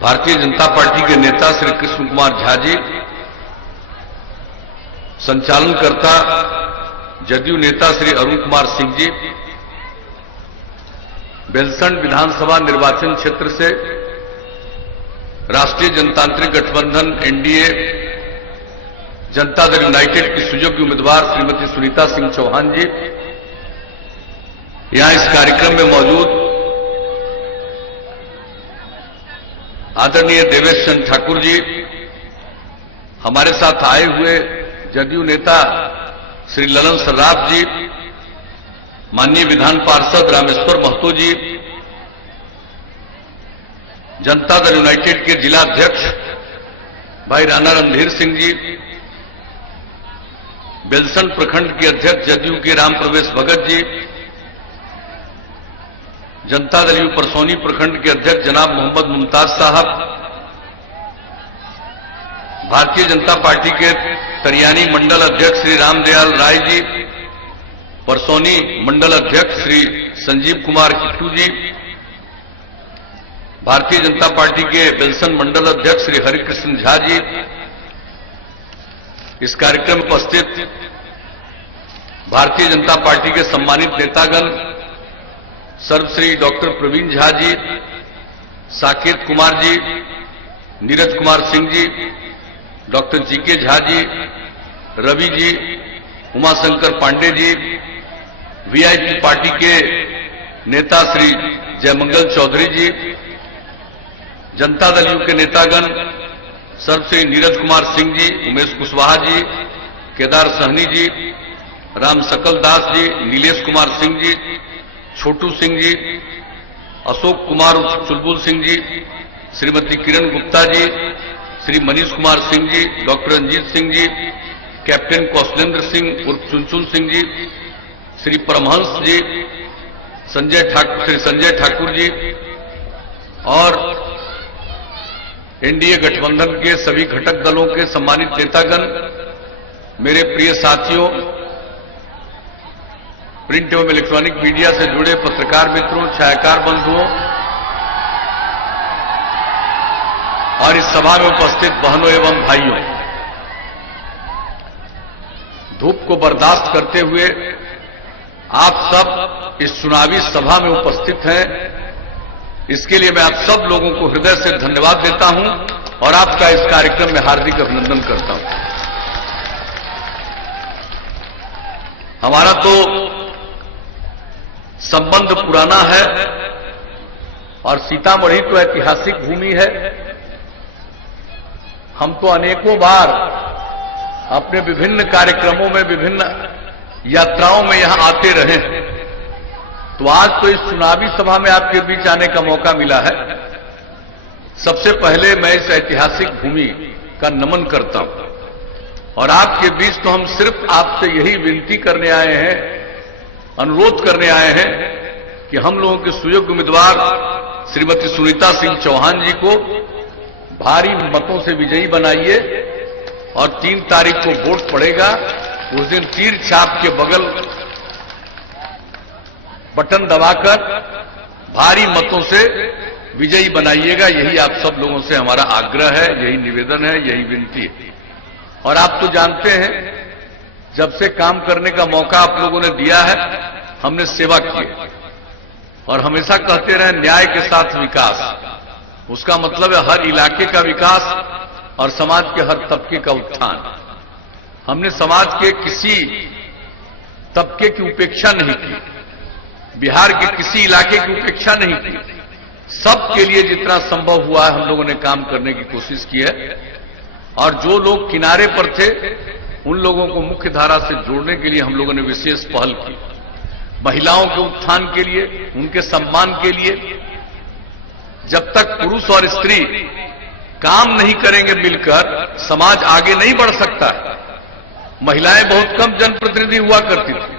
Bharatiya Janata party के नेता श्री कृष्ण कुमार झा जी, संचालनकर्ता जदयू नेता श्री अरुण कुमार सिंह जी, बेलसंड विधानसभा निर्वाचन क्षेत्र से राष्ट्रीय जनतांत्रिक गठबंधन एनडीए जनता दल यूनाइटेड की सुयोग्य उम्मीदवार श्रीमती सुनीता सिंह चौहान जी, यहां इस कार्यक्रम में मौजूद आदरणीय देवेश चंद्र ठाकुर जी, हमारे साथ आए हुए जदयू नेता श्री ललन सर्राफ जी, माननीय विधान पार्षद रामेश्वर महतो जी, जनता दल यूनाइटेड के जिला अध्यक्ष भाई राणा रणधीर सिंह जी, बेलसंड प्रखंड के अध्यक्ष जदयू के राम प्रवेश भगत जी, जनता दल यू परसौनी प्रखंड के अध्यक्ष जनाब मोहम्मद मुमताज साहब, भारतीय जनता पार्टी के तरियानी मंडल अध्यक्ष श्री रामदयाल राय जी, परसौनी मंडल अध्यक्ष श्री संजीव कुमार किट्टू जी, भारतीय जनता पार्टी के बेलसंड मंडल अध्यक्ष श्री हरिकृष्ण झा जी, इस कार्यक्रम में उपस्थित भारतीय जनता पार्टी के सम्मानित नेतागण सर्वश्री doctor Praveen Jha ji, Saket Kumar ji, Neeraj Kumar Singh ji, doctor GK Jha ji, Ravi ji, Umashankar Pandey ji, VIP party के नेता श्री जयमंगल चौधरी जी, जनता दल यू के नेतागण सर्वश्री नीरज कुमार सिंह जी, उमेश कुशवाहा जी, केदार सहनी जी, राम सकल दास जी, नीलेश कुमार सिंह जी, छोटू सिंह जी, अशोक कुमार चुलबुल सिंह जी, श्रीमती किरण गुप्ता जी, श्री मनीष कुमार सिंह जी, डॉक्टर रंजीत सिंह जी, कैप्टन कौशलेंद्र सिंह उर्फ चुनचुन सिंह जी, श्री परमहंस जी, श्री संजय ठाकुर जी और एनडीए गठबंधन के सभी घटक दलों के सम्मानित नेतागण, मेरे प्रिय साथियों, प्रिंट एवं इलेक्ट्रॉनिक मीडिया से जुड़े पत्रकार मित्रों, छायाकार बंधुओं और इस सभा में उपस्थित बहनों एवं भाइयों, धूप को बर्दाश्त करते हुए आप सब इस चुनावी सभा में उपस्थित हैं, इसके लिए मैं आप सब लोगों को हृदय से धन्यवाद देता हूं और आपका इस कार्यक्रम में हार्दिक अभिनंदन करता हूं। हमारा तो संबंध पुराना है और सीतामढ़ी तो ऐतिहासिक भूमि है। हम तो अनेकों बार अपने विभिन्न कार्यक्रमों में, विभिन्न यात्राओं में यहां आते रहे हैं, तो आज तो इस चुनावी सभा में आपके बीच आने का मौका मिला है। सबसे पहले मैं इस ऐतिहासिक भूमि का नमन करता हूं और आपके बीच तो हम सिर्फ आपसे यही विनती करने आए हैं, अनुरोध करने आए हैं कि हम लोगों के सुयोग्य उम्मीदवार श्रीमती सुनीता सिंह चौहान जी को भारी मतों से विजयी बनाइए और 3 तारीख को वोट पड़ेगा। उस दिन तीर छाप के बगल बटन दबाकर भारी मतों से विजयी बनाइएगा। यही आप सब लोगों से हमारा आग्रह है, यही निवेदन है, यही विनती है। और आप तो जानते हैं, जब से काम करने का मौका आप लोगों ने दिया है, हमने सेवा की और हमेशा कहते रहे न्याय के साथ विकास। उसका मतलब है हर इलाके का विकास और समाज के हर तबके का उत्थान। हमने समाज के किसी तबके की उपेक्षा नहीं की, बिहार के किसी इलाके की उपेक्षा नहीं की। सबके लिए जितना संभव हुआ है हम लोगों ने काम करने की कोशिश की है और जो लोग किनारे पर थे उन लोगों को मुख्य धारा से जोड़ने के लिए हम लोगों ने विशेष पहल की। महिलाओं के उत्थान के लिए, उनके सम्मान के लिए। जब तक पुरुष और स्त्री काम नहीं करेंगे मिलकर, समाज आगे नहीं बढ़ सकता। महिलाएं बहुत कम जनप्रतिनिधि हुआ करती थी।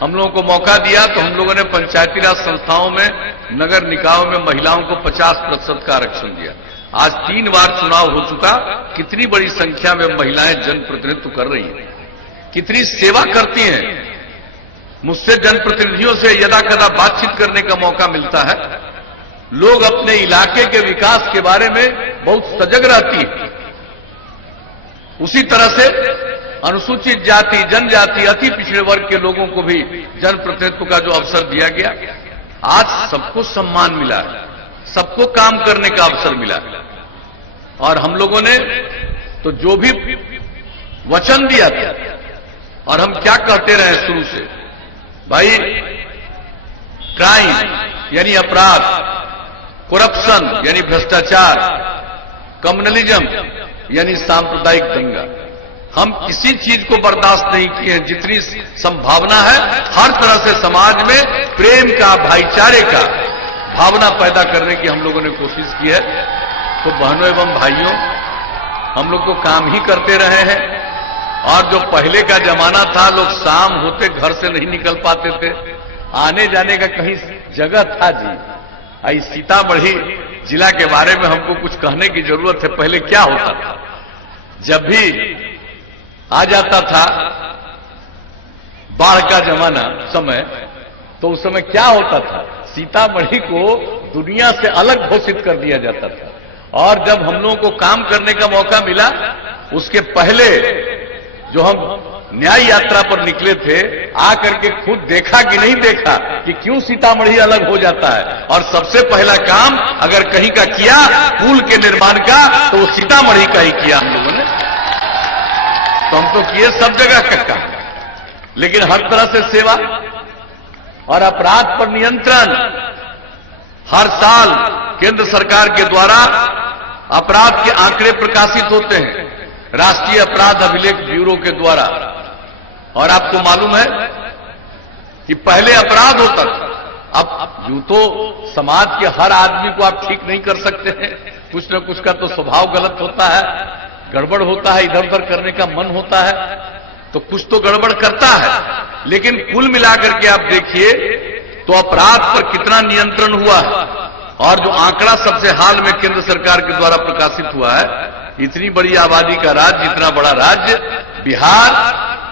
हम लोगों को मौका दिया तो हम लोगों ने पंचायती राज संस्थाओं में, नगर निकायों में महिलाओं को 50% का आरक्षण दिया। आज 3 बार चुनाव हो चुका, कितनी बड़ी संख्या में महिलाएं जनप्रतिनिधित्व कर रही हैं, कितनी सेवा करती हैं। मुझसे जनप्रतिनिधियों से यदा कदा बातचीत करने का मौका मिलता है लोग अपने इलाके के विकास के बारे में बहुत सजग रहती है। उसी तरह से अनुसूचित जाति, जनजाति, अति पिछड़े वर्ग के लोगों को भी जनप्रतिनिधित्व का जो अवसर दिया गया, आज सबको सम्मान मिला है, सबको काम करने का अवसर मिला है। और हम लोगों ने तो जो भी वचन दिया था, और हम क्या कहते रहे शुरू से, भाई क्राइम यानी अपराध, करप्शन यानी भ्रष्टाचार, कम्युनलिज्म यानी सांप्रदायिक दंगा, हम किसी चीज को बर्दाश्त नहीं किए हैं। जितनी संभावना है हर तरह से समाज में प्रेम का, भाईचारे का भावना पैदा करने की हम लोगों ने कोशिश की है। तो बहनों एवं भाइयों, हम लोग तो काम ही करते रहे हैं। और जो पहले का जमाना था, लोग शाम होते घर से नहीं निकल पाते थे, आने जाने का कहीं जगह था जी। आई सीतामढ़ी जिला के बारे में हमको कुछ कहने की जरूरत है। पहले क्या होता था, जब भी आ जाता था बाढ़ का जमाना समय, तो उस समय क्या होता था, सीतामढ़ी को दुनिया से अलग घोषित कर दिया जाता था। और जब हम लोगों को काम करने का मौका मिला, उसके पहले जो हम न्याय यात्रा पर निकले थे, आकर के खुद देखा कि नहीं देखा कि क्यों सीतामढ़ी अलग हो जाता है। और सबसे पहला काम अगर कहीं का किया पुल के निर्माण का, तो वो सीतामढ़ी का ही किया हम लोगों ने। तो हम तो किए सब जगह का काम, लेकिन हर तरह से सेवा और अपराध पर नियंत्रण। हर साल केंद्र सरकार के द्वारा अपराध के आंकड़े प्रकाशित होते हैं राष्ट्रीय अपराध अभिलेख ब्यूरो के द्वारा। और आपको मालूम है कि पहले अपराध होता था, अब यूं तो समाज के हर आदमी को आप ठीक नहीं कर सकते हैं, कुछ न कुछ का तो स्वभाव गलत होता है, गड़बड़ होता है, इधर उधर करने का मन होता है, तो कुछ तो गड़बड़ करता है। लेकिन कुल मिलाकर के आप देखिए तो अपराध पर कितना नियंत्रण हुआ है। और जो आंकड़ा सबसे हाल में केंद्र सरकार के द्वारा प्रकाशित हुआ है, इतनी बड़ी आबादी का राज्य, इतना बड़ा राज्य बिहार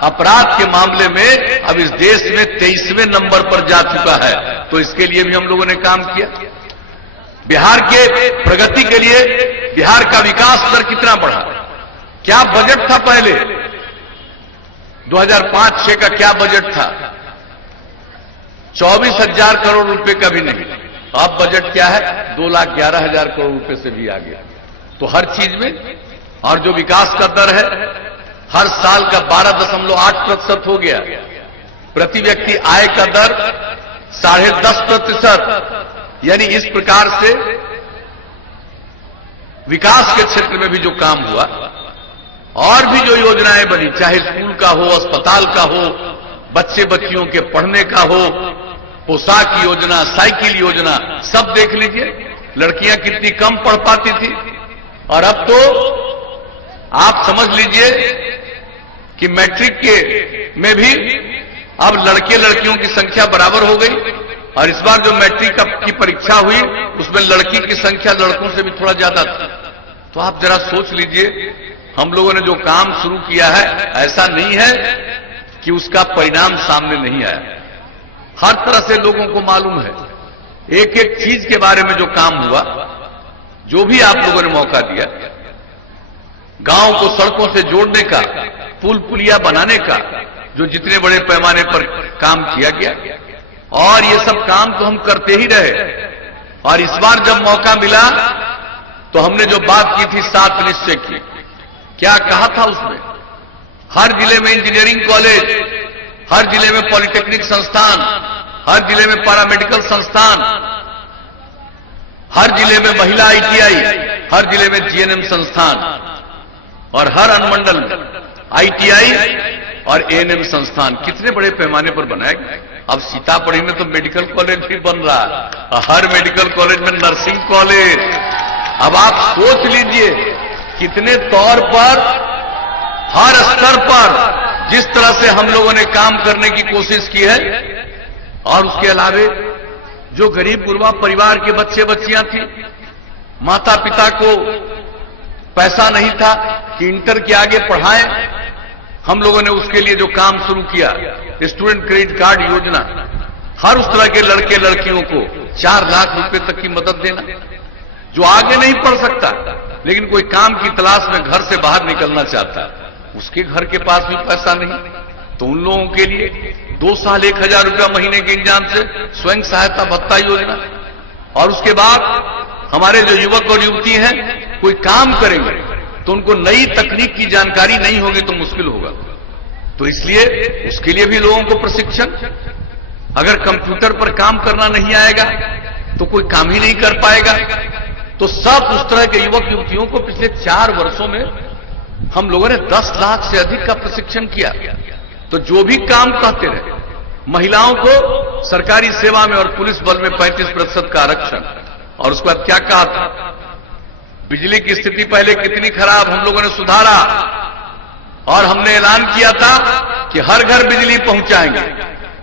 अपराध के मामले में अब इस देश में 23वें नंबर पर जा चुका है। तो इसके लिए भी हम लोगों ने काम किया। बिहार के प्रगति के लिए बिहार का विकास दर कितना बढ़ा, क्या बजट था पहले 2005-6 का क्या बजट था, 24,000 करोड़ रुपए का भी नहीं। अब बजट क्या है, 2,11,000 करोड़ रुपए से भी आ गया। तो हर चीज में, और जो विकास का दर है हर साल का 12.8% हो गया। प्रति व्यक्ति आय का दर 10.5%। यानी इस प्रकार से विकास के क्षेत्र में भी जो काम हुआ, और भी जो योजनाएं बनी, चाहे स्कूल का हो, अस्पताल का हो, बच्चे बच्चियों के पढ़ने का हो, पोशाक योजना, साइकिल योजना, सब देख लीजिए। लड़कियां कितनी कम पढ़ पाती थी, और अब तो आप समझ लीजिए कि मैट्रिक के में भी अब लड़के लड़कियों की संख्या बराबर हो गई। और इस बार जो मैट्रिक की परीक्षा हुई, उसमें लड़की की संख्या लड़कों से भी थोड़ा ज्यादा था। तो आप जरा सोच लीजिए, हम लोगों ने जो काम शुरू किया है, ऐसा नहीं है कि उसका परिणाम सामने नहीं आया। हर तरह से लोगों को मालूम है, एक एक चीज के बारे में जो काम हुआ, जो भी आप लोगों ने मौका दिया, गांव को सड़कों से जोड़ने का, पुल पुलिया बनाने का, जो जितने बड़े पैमाने पर काम किया गया, और ये सब काम तो हम करते ही रहे। और इस बार जब मौका मिला तो हमने जो बात की थी 7 निश्चय की, क्या कहा था उसमें, हर जिले में इंजीनियरिंग कॉलेज, हर जिले में पॉलिटेक्निक संस्थान, हर जिले में पैरामेडिकल संस्थान, हर जिले में महिला आईटीआई, हर जिले में जीएनएम संस्थान, और हर अनुमंडल में आईटीआई और एएनएम संस्थान। कितने बड़े पैमाने पर बनाया गया। अब सीतामढ़ी में तो मेडिकल कॉलेज भी बन रहा है, हर मेडिकल कॉलेज में नर्सिंग कॉलेज। अब आप सोच लीजिए कितने तौर पर, हर स्तर पर जिस तरह से हम लोगों ने काम करने की कोशिश की है। और उसके अलावे जो गरीब गुरबा परिवार के बच्चे बच्चियां थी, माता पिता को पैसा नहीं था कि इंटर के आगे पढ़ाएं, हम लोगों ने उसके लिए जो काम शुरू किया, स्टूडेंट क्रेडिट कार्ड योजना, हर उस तरह के लड़के लड़कियों को 4 लाख रुपए तक की मदद देना। जो आगे नहीं पढ़ सकता लेकिन कोई काम की तलाश में घर से बाहर निकलना चाहता, उसके घर के पास भी पैसा नहीं, तो उन लोगों के लिए 2 साल 1,000 रुपया महीने के इंतजाम से स्वयं सहायता भत्ता योजना। और उसके बाद हमारे जो युवक और युवती हैं कोई काम करेंगे तो उनको नई तकनीक की जानकारी नहीं होगी तो मुश्किल होगा, तो इसलिए उसके लिए भी लोगों को प्रशिक्षण। अगर कंप्यूटर पर काम करना नहीं आएगा तो कोई काम ही नहीं कर पाएगा। तो सब उस तरह के युवक युवतियों को पिछले 4 वर्षों में हम लोगों ने 10 लाख से अधिक का प्रशिक्षण किया। तो जो भी काम कहते रहे, महिलाओं को सरकारी सेवा में और पुलिस बल में 35% का आरक्षण, और उसके बाद क्या कहा था, बिजली की स्थिति पहले कितनी खराब हम लोगों ने सुधारा, और हमने ऐलान किया था कि हर घर बिजली पहुंचाएंगे।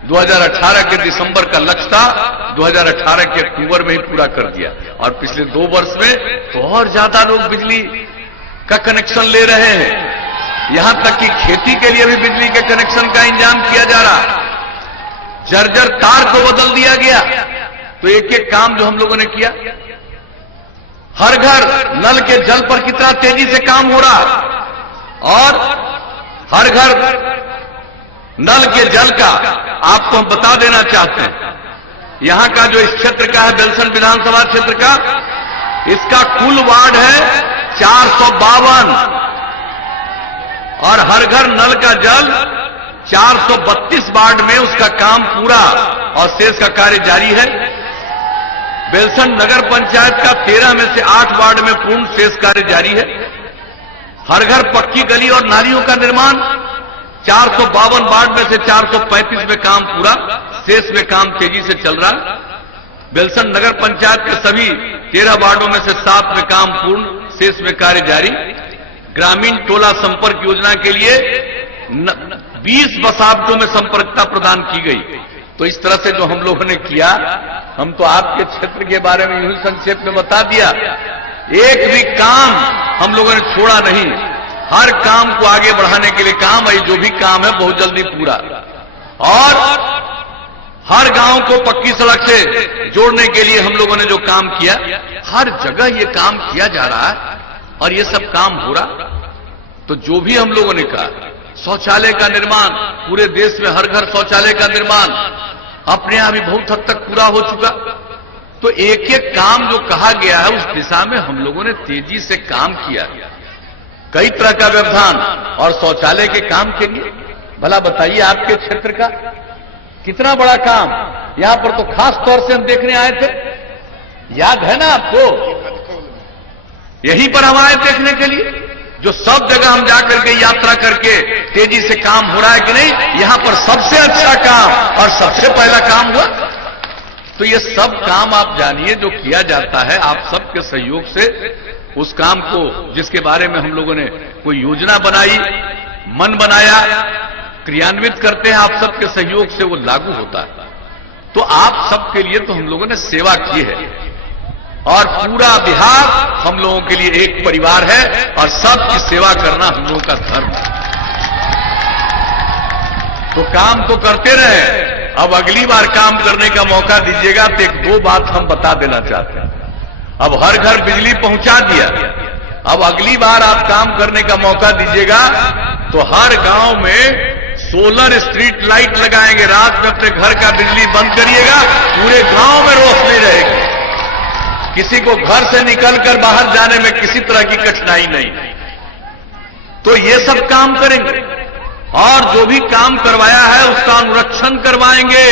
2018 के दिसंबर का लक्ष्य था, 2018 के अक्टूबर में ही पूरा कर दिया, और पिछले 2 वर्ष में तो और ज्यादा लोग बिजली का कनेक्शन ले रहे हैं। यहां तक कि खेती के लिए भी बिजली के कनेक्शन का इंतजाम किया जा रहा, जर्जर तार को बदल दिया गया। तो एक एक काम जो हम लोगों ने किया, हर घर नल के जल पर कितना तेजी से काम हो रहा, और हर घर नल के जल का आपको हम बता देना चाहते हैं। यहां का जो इस क्षेत्र का है, बेलसन विधानसभा क्षेत्र का, इसका कुल वार्ड है 452, और हर घर नल का जल 432 वार्ड में उसका काम पूरा और शेष का कार्य जारी है। बेलसन नगर पंचायत का 13 में से 8 वार्ड में पूर्ण शेष कार्य जारी है। हर घर पक्की गली और नालियों का निर्माण 452 वार्ड में से 435 में काम पूरा, शेष में काम तेजी से चल रहा है। बेलसन नगर पंचायत के सभी 13 वार्डों में से 7 में काम पूर्ण, शेष में कार्य जारी। ग्रामीण टोला संपर्क योजना के लिए 20 बसावटों में संपर्कता प्रदान की गई। तो इस तरह से जो हम लोगों ने किया, हम तो आपके क्षेत्र के बारे में यूं संक्षेप में बता दिया, एक भी काम हम लोगों ने छोड़ा नहीं। हर काम को आगे बढ़ाने के लिए काम है, जो भी काम है बहुत जल्दी पूरा, और हर गांव को पक्की सड़क से जोड़ने के लिए हम लोगों ने जो काम किया, हर जगह ये काम किया जा रहा है और ये सब काम हो रहा। तो जो भी हम लोगों ने कहा, शौचालय का निर्माण, पूरे देश में हर घर शौचालय का निर्माण अपने यहां भी बहुत हद तक पूरा हो चुका। तो एक एक काम जो कहा गया है उस दिशा में हम लोगों ने तेजी से काम किया, कई तरह का व्यवधान, और शौचालय के काम के लिए भला बताइए आपके क्षेत्र का कितना बड़ा काम। यहां पर तो खास तौर से हम देखने आए थे, याद है ना आपको, यहीं पर हम आए देखने के लिए, जो सब जगह हम जाकर के यात्रा करके तेजी से काम हो रहा है कि नहीं, यहां पर सबसे अच्छा काम और सबसे पहला काम हुआ। तो ये सब काम आप जानिए जो किया जाता है आप सबके सहयोग से, उस काम को जिसके बारे में हम लोगों ने कोई योजना बनाई, मन बनाया, क्रियान्वित करते हैं, आप सबके सहयोग से वो लागू होता है। तो आप सबके लिए तो हम लोगों ने सेवा की है, और पूरा बिहार हम लोगों के लिए एक परिवार है, और सबकी सेवा करना हम लोगों का धर्म है। तो काम तो करते रहे, अब अगली बार काम करने का मौका दीजिएगा तो 1-2 बात हम बता देना चाहते हैं। अब हर घर बिजली पहुंचा दिया, अब अगली बार आप काम करने का मौका दीजिएगा तो हर गांव में सोलर स्ट्रीट लाइट लगाएंगे। रात में अपने घर का बिजली बंद करिएगा, पूरे गांव में रोशनी रहेगी, किसी को घर से निकलकर बाहर जाने में किसी तरह की कठिनाई नहीं। तो ये सब काम करेंगे, और जो भी काम करवाया है उसका अनुरक्षण करवाएंगे।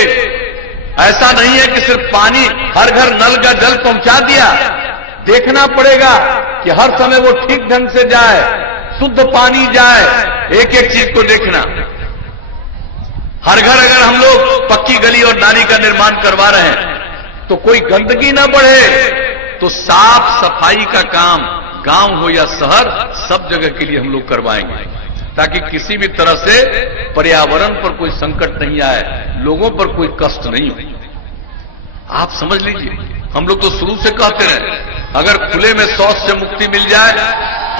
ऐसा नहीं है कि सिर्फ पानी, हर घर नल का जल पहुंचा दिया, देखना पड़ेगा कि हर समय वो ठीक ढंग से जाए, शुद्ध पानी जाए, एक एक चीज को देखना। हर घर अगर हम लोग पक्की गली और नाली का निर्माण करवा रहे हैं तो कोई गंदगी न बढ़े, तो साफ सफाई का काम गांव हो या शहर सब जगह के लिए हम लोग करवाएंगे, ताकि किसी भी तरह से पर्यावरण पर कोई संकट नहीं आए, लोगों पर कोई कष्ट नहीं हो। आप समझ लीजिए, हम लोग तो शुरू से कहते रहे, अगर खुले में शौच से मुक्ति मिल जाए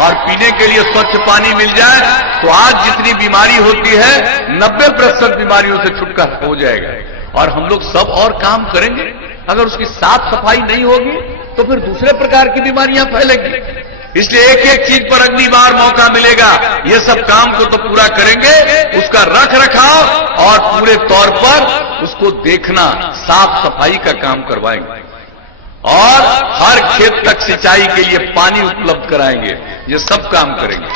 और पीने के लिए स्वच्छ पानी मिल जाए तो आज जितनी बीमारी होती है 90% बीमारियों से छुटकारा हो जाएगा। और हम लोग सब और काम करेंगे। अगर उसकी साफ सफाई नहीं होगी तो फिर दूसरे प्रकार की बीमारियां फैलेंगी। इसलिए एक एक चीज पर अगली बार मौका मिलेगा, ये सब काम को तो पूरा करेंगे, उसका रख रखाव और पूरे तौर पर उसको देखना, साफ सफाई का काम करवाएंगे और हर खेत तक सिंचाई के लिए पानी उपलब्ध कराएंगे। ये सब काम करेंगे।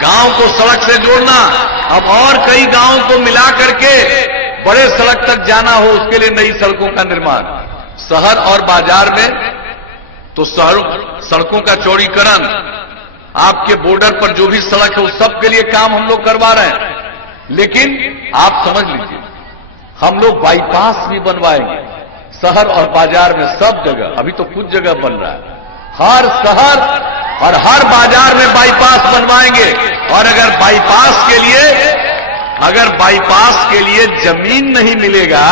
गांव को सड़क से जोड़ना, अब और कई गांवों को मिला करके बड़े सड़क तक जाना हो, उसके लिए नई सड़कों का निर्माण। शहर और बाजार में तो सड़कों का चौड़ीकरण, आपके बॉर्डर पर जो भी सड़क है उस सब के लिए काम हम लोग करवा रहे हैं। लेकिन आप समझ लीजिए, हम लोग बाईपास भी बनवाएंगे शहर और बाजार में, सब जगह। अभी तो कुछ जगह बन रहा है, हर शहर और हर बाजार में बाईपास बनवाएंगे। और अगर बाईपास के लिए जमीन नहीं मिलेगा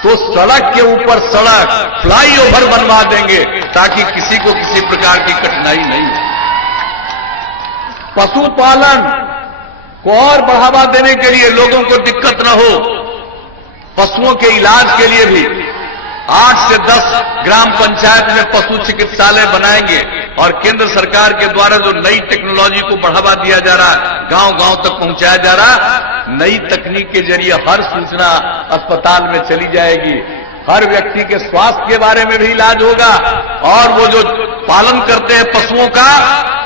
तो सड़क के ऊपर सड़क, फ्लाईओवर बनवा देंगे ताकि किसी को किसी प्रकार की कठिनाई नहीं हो। पशुपालन को और बढ़ावा देने के लिए, लोगों को दिक्कत न हो, पशुओं के इलाज के लिए भी 8 से 10 ग्राम पंचायत में पशु चिकित्सालय बनाएंगे। और केंद्र सरकार के द्वारा जो नई टेक्नोलॉजी को बढ़ावा दिया जा रहा है, गांव गांव तक पहुंचाया जा रहा, नई तकनीक के जरिए हर सूचना अस्पताल में चली जाएगी, हर व्यक्ति के स्वास्थ्य के बारे में भी इलाज होगा। और वो जो पालन करते हैं पशुओं का,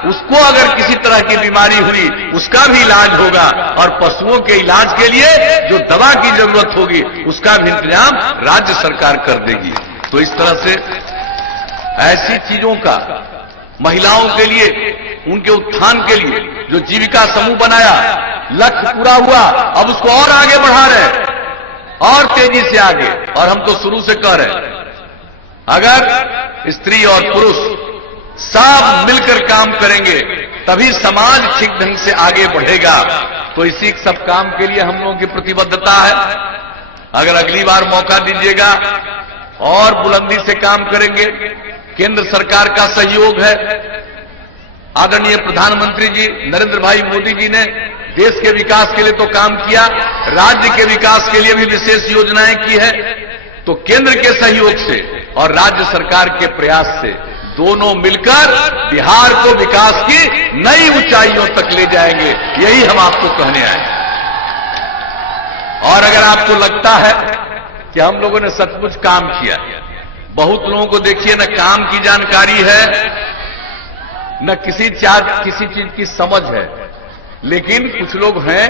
उसको अगर किसी तरह की बीमारी हुई उसका भी इलाज होगा। और पशुओं के इलाज के लिए जो दवा की जरूरत होगी उसका भी इंतजाम राज्य सरकार कर देगी। तो इस तरह से ऐसी चीजों का महिलाओं के लिए, उनके उत्थान के लिए जो जीविका समूह बनाया, लक्ष्य पूरा हुआ, अब उसको और आगे बढ़ा रहे हैं, और तेजी से आगे। और हम तो शुरू से कह रहे हैं, अगर स्त्री और पुरुष सब मिलकर काम करेंगे तभी समाज ठीक ढंग से आगे बढ़ेगा। तो इसी सब काम के लिए हम लोगों की प्रतिबद्धता है। अगर अगली बार मौका दीजिएगा और बुलंदी से काम करेंगे। केंद्र सरकार का सहयोग है। आदरणीय प्रधानमंत्री जी नरेंद्र भाई मोदी जी ने देश के विकास के लिए तो काम किया, राज्य के विकास के लिए भी विशेष योजनाएं की है। तो केंद्र के सहयोग से और राज्य सरकार के प्रयास से दोनों मिलकर बिहार को विकास की नई ऊंचाइयों तक ले जाएंगे। यही हम आपको कहने आए। और अगर आपको लगता है कि हम लोगों ने सचमुच काम किया, बहुत लोगों को देखिए न काम की जानकारी है, न किसी चीज की समझ है। लेकिन कुछ लोग हैं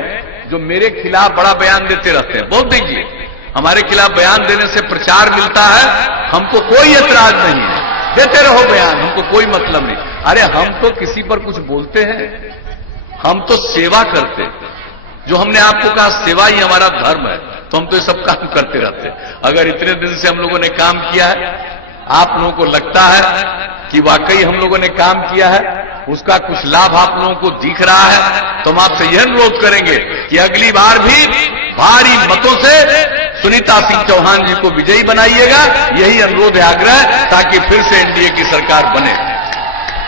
जो मेरे खिलाफ बड़ा बयान देते रहते हैं। बोल दीजिए, हमारे खिलाफ बयान देने से प्रचार मिलता है, हमको कोई एतराज नहीं है, देते रहो बयान, हमको कोई मतलब नहीं। अरे हम तो किसी पर कुछ बोलते हैं, हम तो सेवा करते हैं। जो हमने आपको कहा सेवा ही हमारा धर्म है, तो हम तो ये सब काम करते रहते हैं। अगर इतने दिन से हम लोगों ने काम किया है, आप लोगों को लगता है कि वाकई हम लोगों ने काम किया है, उसका कुछ लाभ आप लोगों को दिख रहा है, तो हम आपसे यह अनुरोध करेंगे कि अगली बार भी भारी मतों से सुनीता सिंह चौहान जी को विजयी बनाइएगा। यही अनुरोध है, आग्रह, ताकि फिर से एनडीए की सरकार बने।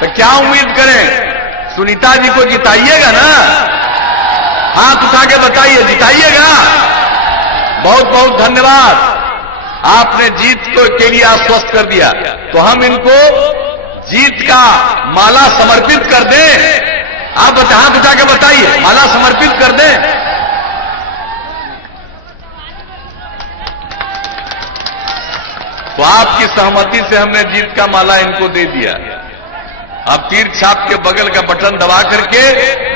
तो क्या उम्मीद करें, सुनीता जी को जिताइएगा ना? हाथ उठा के बताइए, जिताइएगा। बहुत बहुत धन्यवाद, आपने जीत के लिए आश्वस्त कर दिया। तो हम इनको जीत का माला समर्पित कर दें। आप हाथ उठा के बताइए, माला समर्पित कर दें। तो आपकी सहमति से हमने जीत का माला इनको दे दिया। अब तीर छाप के बगल का बटन दबा करके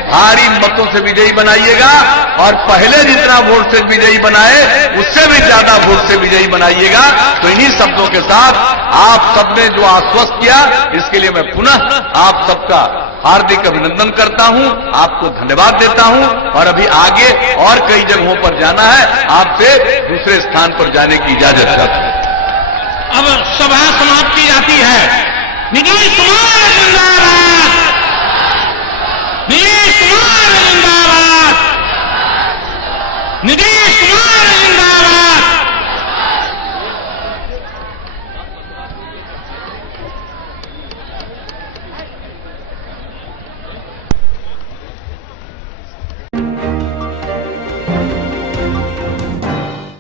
भारी मतों से विजयी बनाइएगा। और पहले जितना वोट से विजयी बनाए, उससे भी ज्यादा वोट से विजयी बनाइएगा। तो इन्हीं शब्दों के साथ आप सबने जो आश्वस्त किया, इसके लिए मैं पुनः आप सबका हार्दिक अभिनंदन करता हूं, आपको धन्यवाद देता हूं। और अभी आगे और कई जगहों पर जाना है, आपसे दूसरे स्थान पर जाने की इजाजत चाहता हूं। अब सभा समाप्त की जाती है। नीतीश कुमार जिंदाबाद, नीतीश कुमार जिंदाबाद, नीतीश